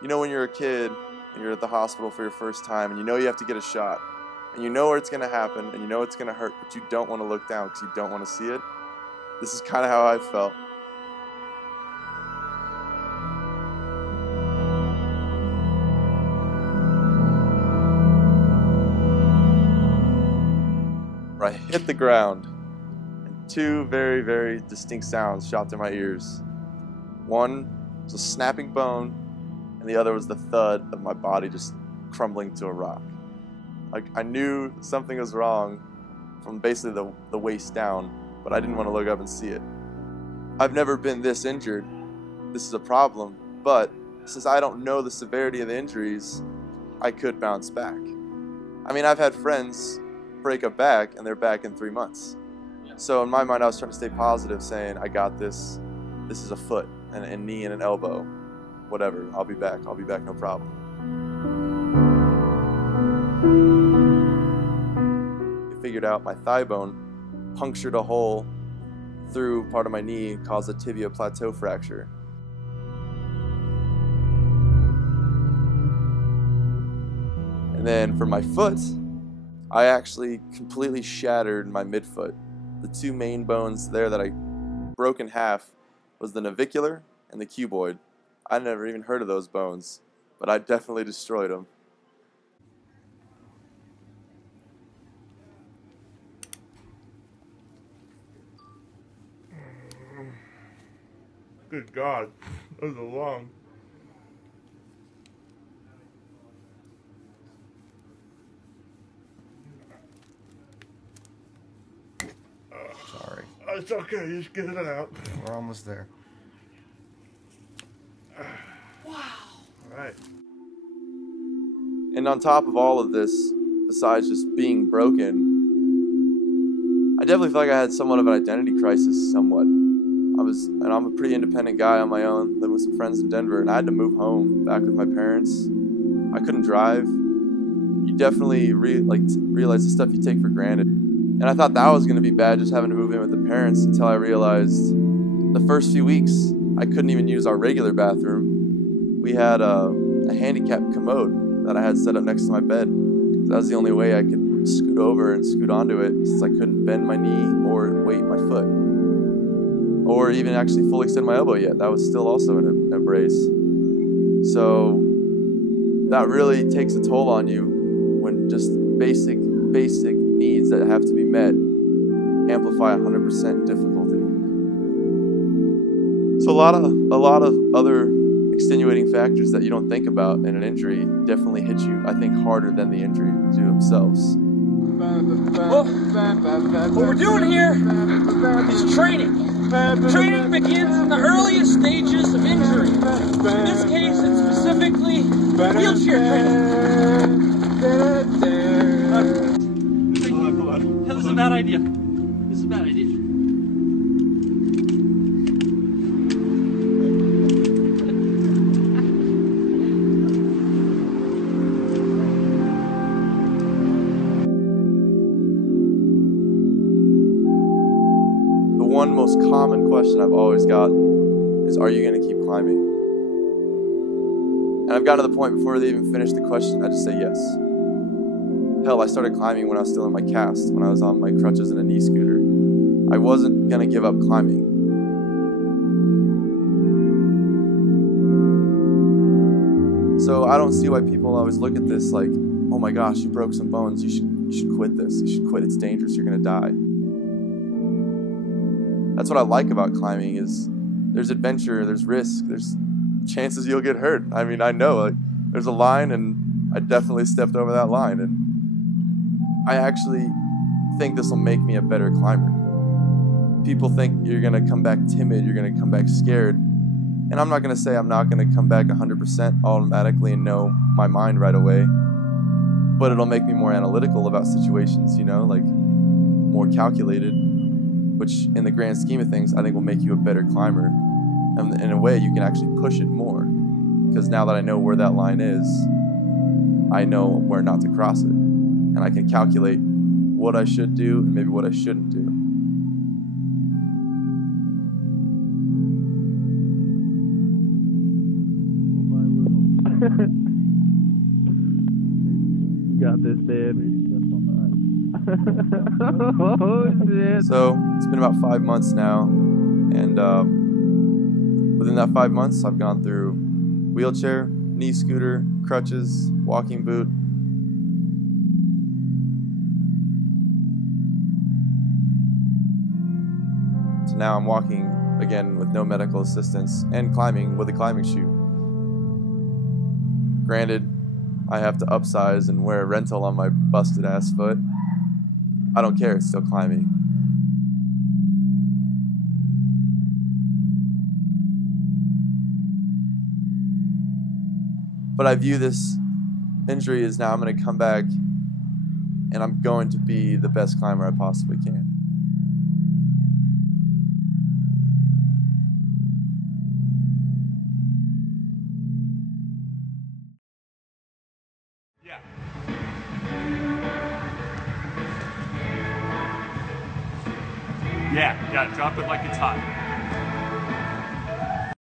You know when you're a kid and you're at the hospital for your first time and you know you have to get a shot and you know where it's going to happen and you know it's going to hurt, but you don't want to look down because you don't want to see it? This is kind of how I felt. I hit the ground and two very, very distinct sounds shot through my ears. One was a snapping bone, and the other was the thud of my body just crumbling to a rock. Like, I knew something was wrong from basically the waist down, but I didn't want to look up and see it. I've never been this injured. This is a problem, but since I don't know the severity of the injuries, I could bounce back. I mean, I've had friends break a back and they're back in 3 months. So in my mind, I was trying to stay positive, saying, I got this. This is a foot and a knee and an elbow. Whatever, I'll be back, no problem. I figured out my thigh bone punctured a hole through part of my knee and caused a tibia plateau fracture. And then for my foot, I actually completely shattered my midfoot. The two main bones there that I broke in half was the navicular and the cuboid. I never even heard of those bones, but I definitely destroyed them. Good God, that was a long. Sorry. It's okay, just get it out. We're almost there. Wow. All right. And on top of all of this, besides just being broken, I definitely feel like I had somewhat of an identity crisis somewhat. I'm a pretty independent guy on my own, living with some friends in Denver, and I had to move home back with my parents. I couldn't drive. You definitely realize the stuff you take for granted. And I thought that was going to be bad, just having to move in with the parents, until I realized the first few weeks I couldn't even use our regular bathroom. We had a handicapped commode that I had set up next to my bed. That was the only way I could scoot over and scoot onto it, since I couldn't bend my knee or weight my foot, or even actually fully extend my elbow yet. That was still also in a brace. So that really takes a toll on you when just basic needs that have to be met amplify 100% difficulty. So a lot of other extenuating factors that you don't think about in an injury definitely hit you, I think, harder than the injury do themselves. Well, what we're doing here is training. Training begins in the earliest stages of injury. In this case, it's specifically wheelchair training. This is a bad idea. This is a bad idea. The one most common question I've always gotten is, are you going to keep climbing? And I've gotten to the point before they even finish the question, I just say yes. Hell, I started climbing when I was still in my cast, when I was on my crutches and a knee scooter. I wasn't going to give up climbing. So I don't see why people always look at this like, oh my gosh, you broke some bones, you should quit this. You should quit, it's dangerous, you're going to die. That's what I like about climbing, is there's adventure, there's risk, there's chances you'll get hurt. I mean, I know, like, there's a line, and I definitely stepped over that line, and I actually think this will make me a better climber. People think you're going to come back timid, you're going to come back scared, and I'm not going to say I'm not going to come back 100% automatically and know my mind right away, but it'll make me more analytical about situations, you know, like more calculated, which in the grand scheme of things, I think will make you a better climber. And in a way, you can actually push it more, because now that I know where that line is, I know where not to cross it. And I can calculate what I should do and maybe what I shouldn't do. You got this, Dan. Oh, shit. So it's been about 5 months now, and within that 5 months, I've gone through wheelchair, knee scooter, crutches, walking boot. So now I'm walking again with no medical assistance and climbing with a climbing shoe. Granted, I have to upsize and wear a rental on my busted ass foot. I don't care, it's still climbing. But I view this injury as now I'm going to come back and I'm going to be the best climber I possibly can. Yeah, drop it like it's hot.